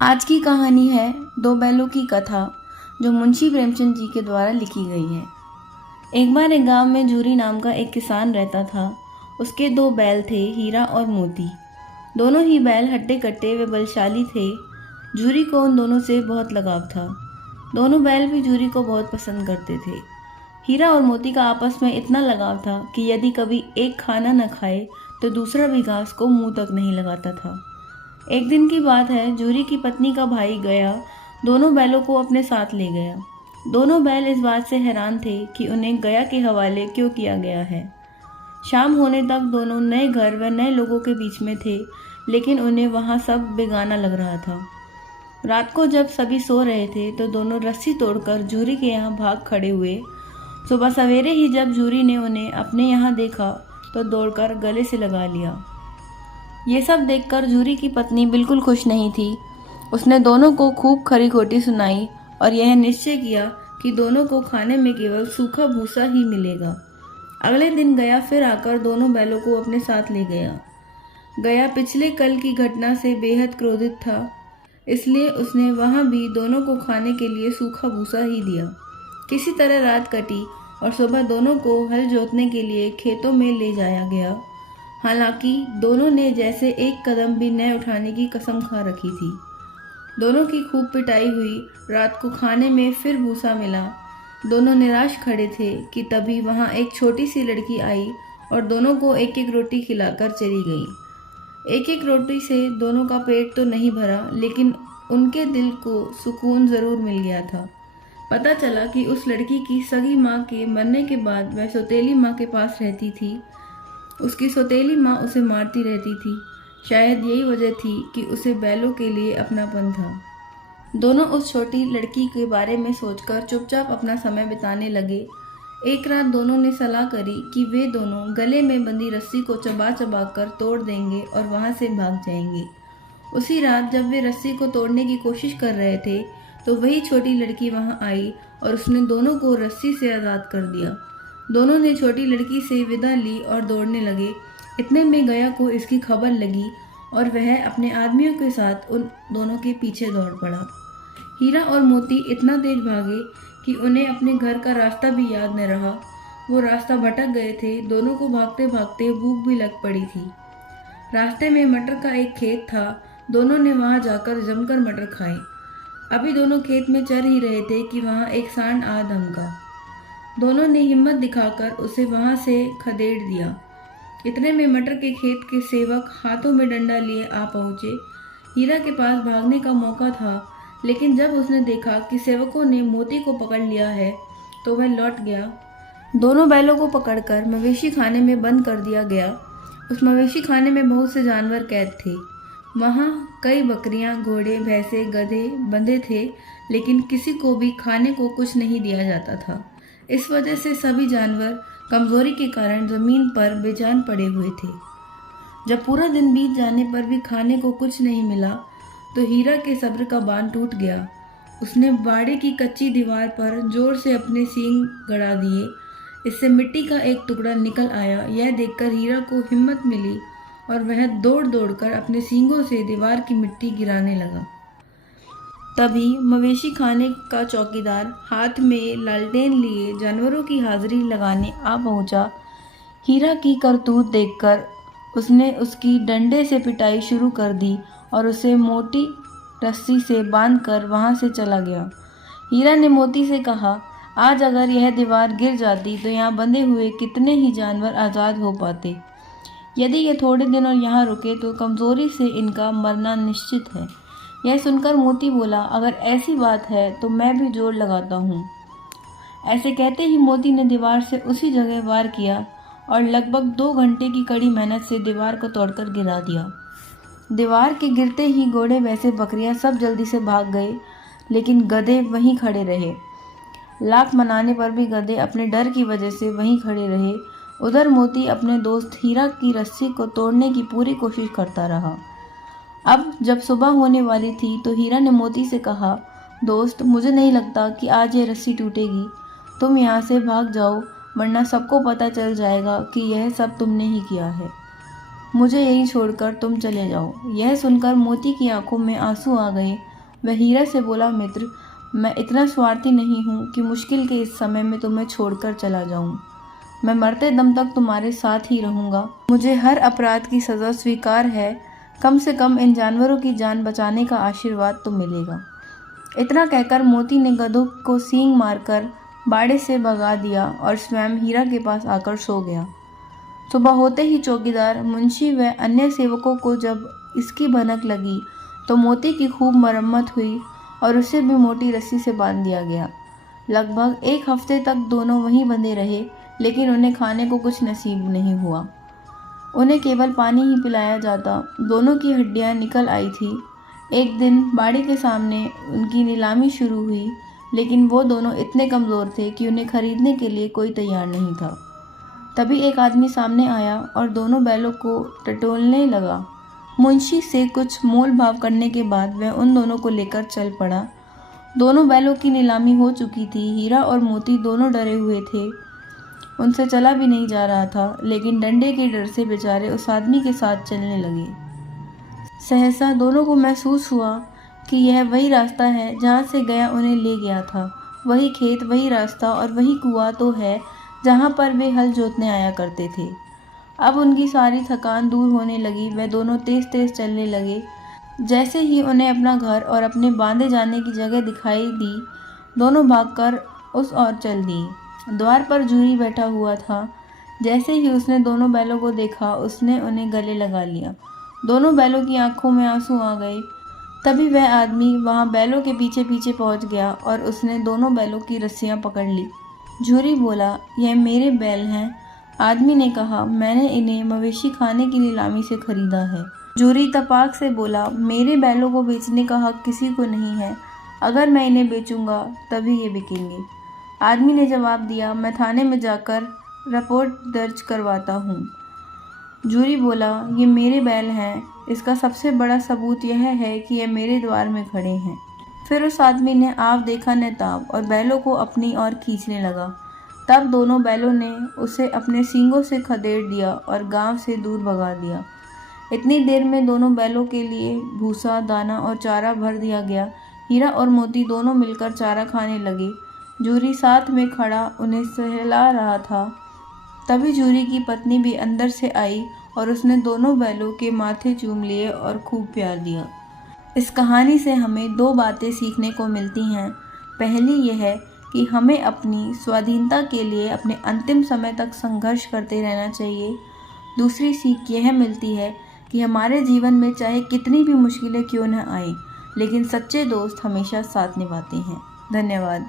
आज की कहानी है दो बैलों की कथा, जो मुंशी प्रेमचंद जी के द्वारा लिखी गई है। एक बार एक गांव में जूरी नाम का एक किसान रहता था। उसके दो बैल थे, हीरा और मोती। दोनों ही बैल हट्टे कट्टे व बलशाली थे। जूरी को उन दोनों से बहुत लगाव था। दोनों बैल भी जूरी को बहुत पसंद करते थे। हीरा और मोती का आपस में इतना लगाव था कि यदि कभी एक खाना न खाए तो दूसरा भी घास को मुंह तक नहीं लगाता था। एक दिन की बात है, जूरी की पत्नी का भाई गया दोनों बैलों को अपने साथ ले गया। दोनों बैल इस बात से हैरान थे कि उन्हें गया के हवाले क्यों किया गया है। शाम होने तक दोनों नए घर व नए लोगों के बीच में थे, लेकिन उन्हें वहां सब बेगाना लग रहा था। रात को जब सभी सो रहे थे तो दोनों रस्सी तोड़कर जूरी के यहाँ भाग खड़े हुए। सुबह सवेरे ही जब जूरी ने उन्हें अपने यहाँ देखा तो दौड़कर गले से लगा लिया। ये सब देखकर जूरी की पत्नी बिल्कुल खुश नहीं थी। उसने दोनों को खूब खरी खोटी सुनाई और यह निश्चय किया कि दोनों को खाने में केवल सूखा भूसा ही मिलेगा। अगले दिन गया फिर आकर दोनों बैलों को अपने साथ ले गया। गया पिछले कल की घटना से बेहद क्रोधित था, इसलिए उसने वहां भी दोनों को खाने के लिए सूखा भूसा ही दिया। किसी तरह रात कटी और सुबह दोनों को हल जोतने के लिए खेतों में ले जाया गया। हालांकि दोनों ने जैसे एक कदम भी न उठाने की कसम खा रखी थी। दोनों की खूब पिटाई हुई। रात को खाने में फिर भूसा मिला। दोनों निराश खड़े थे कि तभी वहां एक छोटी सी लड़की आई और दोनों को एक एक रोटी खिलाकर चली गई। एक एक रोटी से दोनों का पेट तो नहीं भरा, लेकिन उनके दिल को सुकून जरूर मिल गया था। पता चला कि उस लड़की की सगी माँ के मरने के बाद वह सौतेली माँ के पास रहती थी। उसकी सौतेली माँ उसे मारती रहती थी। शायद यही वजह थी कि उसे बैलों के लिए अपनापन था। दोनों उस छोटी लड़की के बारे में सोचकर चुपचाप अपना समय बिताने लगे। एक रात दोनों ने सलाह करी कि वे दोनों गले में बंधी रस्सी को चबा चबा कर तोड़ देंगे और वहां से भाग जाएंगे। उसी रात जब वे रस्सी को तोड़ने की कोशिश कर रहे थे तो वही छोटी लड़की वहां आई और उसने दोनों को रस्सी से आज़ाद कर दिया। दोनों ने छोटी लड़की से विदा ली और दौड़ने लगे। इतने में गया को इसकी खबर लगी और वह अपने आदमियों के साथ उन दोनों के पीछे दौड़ पड़ा। हीरा और मोती इतना तेज भागे कि उन्हें अपने घर का रास्ता भी याद न रहा। वो रास्ता भटक गए थे। दोनों को भागते भागते भूख भी लग पड़ी थी। रास्ते में मटर का एक खेत था। दोनों ने वहां जाकर जमकर मटर खाए। अभी दोनों खेत में चर ही रहे थे कि वहां एक सांड आ धमका। दोनों ने हिम्मत दिखाकर उसे वहां से खदेड़ दिया। इतने में मटर के खेत के सेवक हाथों में डंडा लिए आ पहुंचे। हीरा के पास भागने का मौका था, लेकिन जब उसने देखा कि सेवकों ने मोती को पकड़ लिया है तो वह लौट गया। दोनों बैलों को पकड़कर मवेशी खाने में बंद कर दिया गया। उस मवेशी खाने में बहुत से जानवर कैद थे। वहां कई बकरियां, घोड़े, भैंसे, गधे बंधे थे, लेकिन किसी को भी खाने को कुछ नहीं दिया जाता था। इस वजह से सभी जानवर कमजोरी के कारण जमीन पर बेजान पड़े हुए थे। जब पूरा दिन बीत जाने पर भी खाने को कुछ नहीं मिला तो हीरा के सब्र का बांध टूट गया। उसने बाड़े की कच्ची दीवार पर जोर से अपने सींग गड़ा दिए। इससे मिट्टी का एक टुकड़ा निकल आया। यह देखकर हीरा को हिम्मत मिली और वह दौड़ दौड़कर अपने सींगों से दीवार की मिट्टी गिराने लगा। तभी मवेशी खाने का चौकीदार हाथ में लालटेन लिए जानवरों की हाजिरी लगाने आ पहुंचा। हीरा की करतूत देखकर उसने उसकी डंडे से पिटाई शुरू कर दी और उसे मोटी रस्सी से बांधकर वहां से चला गया। हीरा ने मोती से कहा, आज अगर यह दीवार गिर जाती तो यहाँ बंधे हुए कितने ही जानवर आज़ाद हो पाते। यदि ये थोड़े दिन और यहाँ रुके तो कमजोरी से इनका मरना निश्चित है। यह सुनकर मोती बोला, अगर ऐसी बात है तो मैं भी जोर लगाता हूँ। ऐसे कहते ही मोती ने दीवार से उसी जगह वार किया और लगभग 2 घंटे की कड़ी मेहनत से दीवार को तोड़कर गिरा दिया। दीवार के गिरते ही घोड़े, भैंसे, बकरियां सब जल्दी से भाग गए, लेकिन गधे वहीं खड़े रहे। लाख मनाने पर भी गधे अपने डर की वजह से वहीं खड़े रहे। उधर मोती अपने दोस्त हीरा की रस्सी को तोड़ने की पूरी कोशिश करता रहा। अब जब सुबह होने वाली थी तो हीरा ने मोती से कहा, दोस्त, मुझे नहीं लगता कि आज ये रस्सी टूटेगी। तुम यहाँ से भाग जाओ, वरना सबको पता चल जाएगा कि यह सब तुमने ही किया है। मुझे यहीं छोड़कर तुम चले जाओ। यह सुनकर मोती की आंखों में आंसू आ गए। वह हीरा से बोला, मित्र, मैं इतना स्वार्थी नहीं हूँ कि मुश्किल के इस समय में तुम्हें छोड़कर चला जाऊँ। मैं मरते दम तक तुम्हारे साथ ही रहूँगा। मुझे हर अपराध की सज़ा स्वीकार है, कम से कम इन जानवरों की जान बचाने का आशीर्वाद तो मिलेगा। इतना कहकर मोती ने गधों को सींग मारकर बाड़े से भगा दिया और स्वयं हीरा के पास आकर सो गया। सुबह होते ही चौकीदार, मुंशी व अन्य सेवकों को जब इसकी भनक लगी तो मोती की खूब मरम्मत हुई और उसे भी मोटी रस्सी से बांध दिया गया। लगभग 1 हफ्ते तक दोनों वहीं बंधे रहे, लेकिन उन्हें खाने को कुछ नसीब नहीं हुआ। उन्हें केवल पानी ही पिलाया जाता। दोनों की हड्डियां निकल आई थी। एक दिन बाड़ी के सामने उनकी नीलामी शुरू हुई, लेकिन वो दोनों इतने कमज़ोर थे कि उन्हें खरीदने के लिए कोई तैयार नहीं था। तभी एक आदमी सामने आया और दोनों बैलों को टटोलने लगा। मुंशी से कुछ मोल भाव करने के बाद वह उन दोनों को लेकर चल पड़ा। दोनों बैलों की नीलामी हो चुकी थी। हीरा और मोती दोनों डरे हुए थे। उनसे चला भी नहीं जा रहा था, लेकिन डंडे के डर से बेचारे उस आदमी के साथ चलने लगे। सहसा दोनों को महसूस हुआ कि यह वही रास्ता है जहाँ से गया उन्हें ले गया था। वही खेत, वही रास्ता और वही कुआं तो है जहाँ पर वे हल जोतने आया करते थे। अब उनकी सारी थकान दूर होने लगी। वे दोनों तेज तेज चलने लगे। जैसे ही उन्हें अपना घर और अपने बांधे जाने की जगह दिखाई दी, दोनों भागकर उस ओर चल दिए। द्वार पर जूरी बैठा हुआ था। जैसे ही उसने दोनों बैलों को देखा, उसने उन्हें गले लगा लिया। दोनों बैलों की आंखों में आंसू आ गए। तभी वह आदमी वहां बैलों के पीछे पीछे पहुंच गया और उसने दोनों बैलों की रस्सियां पकड़ ली। जूरी बोला, यह मेरे बैल हैं। आदमी ने कहा, मैंने इन्हें मवेशी खाने की नीलामी से खरीदा है। जूरी तपाक से बोला, मेरे बैलों को बेचने का हक किसी को नहीं है। अगर मैं इन्हें बेचूंगा तभी ये बिकेंगे। आदमी ने जवाब दिया, मैं थाने में जाकर रिपोर्ट दर्ज करवाता हूँ। जूरी बोला, ये मेरे बैल हैं। इसका सबसे बड़ा सबूत यह है कि ये मेरे द्वार में खड़े हैं। फिर उस आदमी ने आव देखा न ताव और बैलों को अपनी ओर खींचने लगा। तब दोनों बैलों ने उसे अपने सींगों से खदेड़ दिया और गांव से दूर भगा दिया। इतनी देर में दोनों बैलों के लिए भूसा, दाना और चारा भर दिया गया। हीरा और मोती दोनों मिलकर चारा खाने लगे। जूरी साथ में खड़ा उन्हें सहला रहा था। तभी जूरी की पत्नी भी अंदर से आई और उसने दोनों बैलों के माथे चूम लिए और खूब प्यार दिया। इस कहानी से हमें 2 बातें सीखने को मिलती हैं। पहली यह है कि हमें अपनी स्वाधीनता के लिए अपने अंतिम समय तक संघर्ष करते रहना चाहिए। दूसरी सीख यह मिलती है कि हमारे जीवन में चाहे कितनी भी मुश्किलें क्यों न आए, लेकिन सच्चे दोस्त हमेशा साथ निभाते हैं। धन्यवाद।